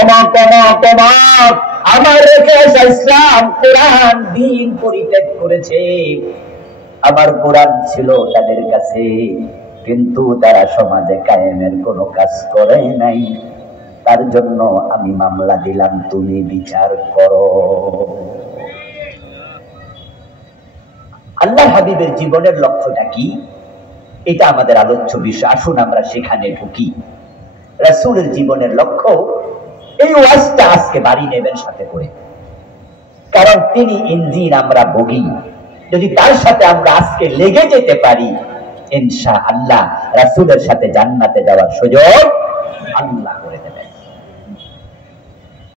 অমক অমক অমক আমার রেখে আসা ইসলাম কোরআন দ্বীন পরিত্যাগ করেছে। আমার কোরআন ছিল তাদের কাছে, কিন্তু তারা সমাজে কায়েমের কোনো কাজ করে নাই। তার জন্য আমি মামলা দিলাম, তুমি বিচার করো। আল্লাহ হাবিবের জীবনের লক্ষ্যটা কি, এটা আমাদের আলোচ্য বিষয়। আসুন আমরা সেখানে ঢুকি। রাসূলের জীবনের লক্ষ্য, এই ওয়াজটা আজকে বাড়ি নেবেন সাথে করে, কারণ তিনি ইঞ্জিন, আমরা বগি। যদি তার সাথে আমরা আজকে লেগে যেতে পারি, ইনশাআল্লাহ রাসূলের সাথে জান্নাতে যাওয়ার সুযোগ আল্লাহ